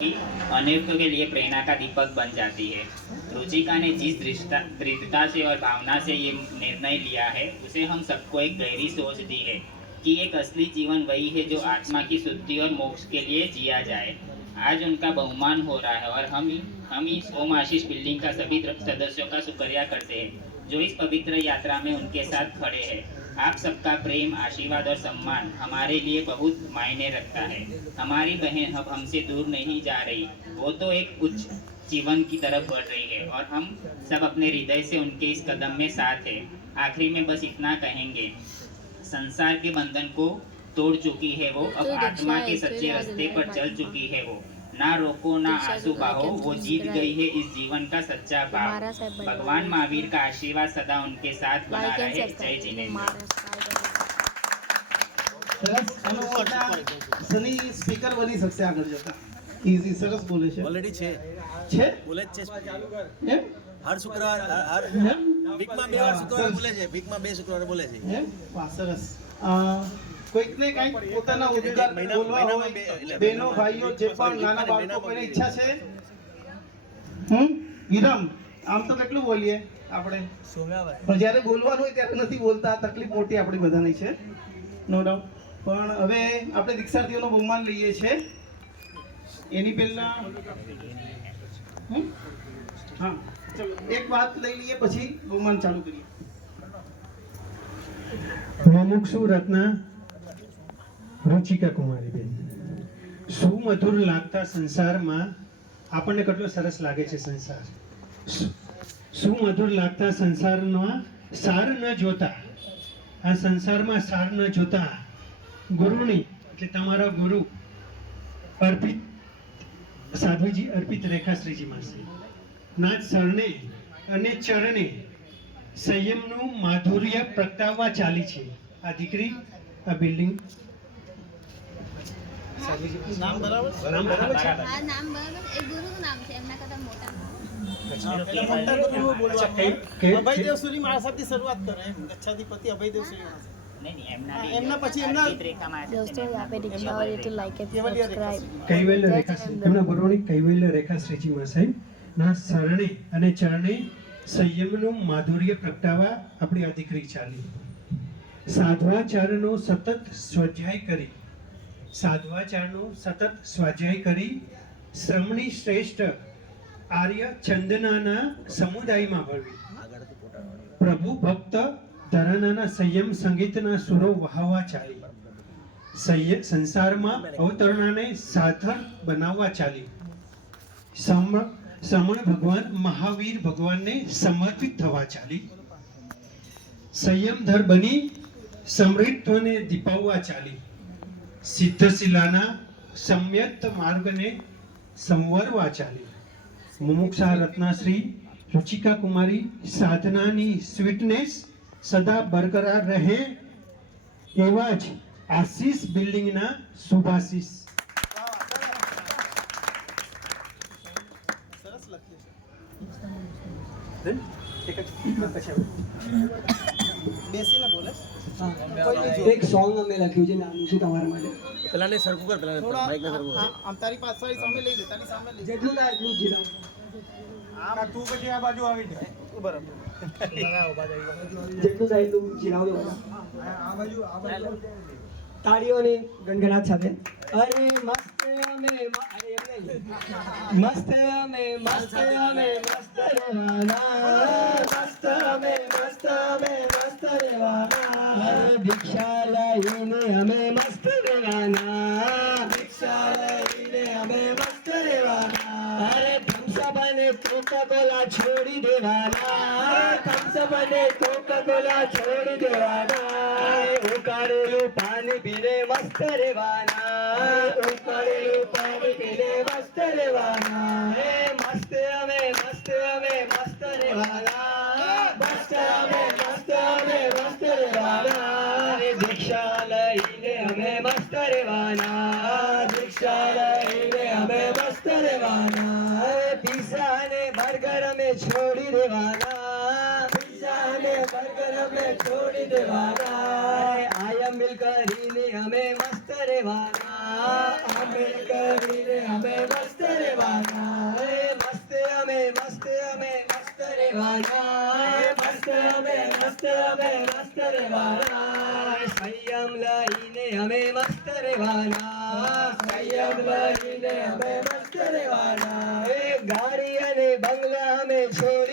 अनेकों के लिए प्रेरणा का दीपक बन जाती है। रुचिका ने जिस दृढ़ता से और भावना से ये निर्णय लिया है, उसे हम सबको एक गहरी सोच दी है कि एक असली जीवन वही है जो आत्मा की शुद्धि और मोक्ष के लिए जिया जाए। आज उनका बहुमान हो रहा है और हम इस ओम आशीष बिल्डिंग का सभी सदस्यों का शुक्रिया करते हैं जो इस पवित्र यात्रा में उनके साथ खड़े हैं। आप सबका प्रेम, आशीर्वाद और सम्मान हमारे लिए बहुत मायने रखता है। हमारी बहन अब हमसे दूर नहीं जा रही, वो तो एक उच्च जीवन की तरफ बढ़ रही है और हम सब अपने हृदय से उनके इस कदम में साथ हैं। आखिरी में बस इतना कहेंगे, संसार के बंधन को तोड़ चुकी है वो, अब आत्मा के सच्चे रास्ते पर चल चुकी है वो। ना रोको ना आंसू बहाओ, वो जीत गई है इस जीवन का सच्चा भाव। भगवान महावीर का आशीर्वाद सदा उनके साथ बना रहे। जय जिनेन्द्र। સની સ્પીકર બની શકશે આગળ જતા. ઈઝી સરસ બોલે છે. ઓલરેડી છે બોલે જ છે. એમ હર શુક્રવાર હર વીકમાં 2 વાર શુક્રવાર બોલે છે. વીકમાં 2 શુક્રવાર બોલે છે. એમ વાહ સરસ. કોઈકને કંઈક પોતાના ઉદ્ગાર બોલવા હોય, બહેનો ભાઈઓ જે પણ નાના બાળકો કોઈને ઈચ્છા છે? વિરમ આમ તો કેટલું બોલીએ આપણે, પણ જ્યારે બોલવાનું હોય ત્યારે નથી બોલતા. તકલીફ મોટી આપણી બધાની છે, નો ડાઉટ. પણ હવે આપણે દીક્ષાર્થીઓનો બહુમાન લઈએ છીએ. એની પહેલા હા ચલો એક વાત લઈ લઈએ, પછી બહુમાન ચાલુ કરીએ. મુમુક્ષુ રત્ન रुचिका कुमारी बेन, सुमधुर लागता संसाરમાં આપણને કેટલો સરસ લાગે છે સંસાર. સુમધુર લાગતા સંસારમાં સાર ન જોતા, આ સંસારમાં સાર ન જોતા ગુરુની એટલે તમારા ગુરુ અર્પિત સાધ્વીજી અર્પિત રેખાશ્રીજી માસે ના ચરણે અને ચરણે સંયમનું માધુર્ય પ્રગટાવવા ચાલી છે આ દીકરી. આ બિલ્ડિંગ નામ બરાબર છે? નામ બરાબર છે. એ ગુરુનું નામ છે, એમના કરતા મોટા. અભયદેવ સૂરી મહારાજથી શરૂઆત કરો. એમ ગચ્છાધિપતિ અભયદેવ સૂરી મહારાજ. એમના પછી એમના दोस्तों यहाँ पे दीक्षा और ये तो लाइक एंड सब्सक्राइब. કૈવલ્ય રેખાશ્રી એમના ગુરુની કૈવલ્ય રેખાશ્રીજી માસે ના શરણે અને ચરણે સંયમનું માધુર્ય પ્રગટાવવા આપણી આ દીકરી ચાલી. સાધ્વાચારનો સતત સ્વાધ્યાય કરી, સાધ્વાચારનો સતત સ્વાધ્યાય કરી શ્રમની શ્રેષ્ઠ આર્ય ચંદનાના સમુદાયમાં ભળવી. પ્રભુ ભક્ત ધરાનાના સંયમ સંગીતના સુરો વહાવા ચાલી. સંસારમાં અવતરણાને સાધન બનાવવા ચાલી. સમણ ભગવાન મહાવીર ભગવાનને સમર્પિત થવા ચાલી. સંયમધર બની સમૃદ્ધને દીપાવવા ચાલી. સિદ્ધશિલાના સમ્યક્ત માર્ગને સંવરવા ચાલી. મુમુક્ષા રત્નાશ્રી રુચિકા કુમારી સાધનાની સ્વીટનેસ સદા બરકરાર રહે એવા જ આશીષ બિલ્ડિંગના શુભાશીષ. સરસ લખ્યું છે. બેસીને બોલે. એક સોંગ અમે લખ્યું છે નાનું છે તમારા માટે. પેલાને સરખું કર, પેલાને માઈક ને સરખું કર. આમ તારી પાછળ સામે લઈ લે, તારી સામે લઈ લે. જેટલું થાય એટલું જીરાવ. આમ તું પછી આ બાજુ આવી જા. બરાબર. જેટલું થાય એટલું જીરાવ દો બધા. આ બાજુ તાળીઓની ગણગણાટ સાથે. અરે મસ્ત અમે અરે એમ નહીં. મસ્ત અમે મસ્ત રહેવાના. મસ્ત અમે મસ્ત રહેવાના. દીક્ષા લઈને અમે મસ્ત રહેવાના. દીક્ષા લઈને અમે મસ્ત રહેવાના. અરે થમ્સઅપ અને કોકા-કોલા છોડી દેવાના. થમ્સઅપ અને કોકા-કોલા છોડી દેવાના. ઉકાળેલું પાણી પીને મસ્ત રહેવાના. ઉકાળેલું પાણી પીને મસ્ત રહેવાના. હે મસ્ત અમે મસ્ત રહેવાના. મસ્ત અમે મસ્ત રહેવાના. અરે દીક્ષા લઈને અમે મસ્ત રહેવાના. દીક્ષા લઈને અમે મસ્ત રહેવાના. અરે પીઝા અને બર્ગર અમે છોડી દેવાના. પીઝા અને બર્ગર અમે છોડી દેવાના. આયા મિલ કરીને અમે મસ્ત રહેવાના. આ મિલ કરીને અમે મસ્ત અમે મસ્ત રહેવાના સંયમ લઈને અમે મસ્ત રહેવાના સંયમ લઈને અમે મસ્ત રહેવાના એ ગાડી અને બંગલા અમે છોડી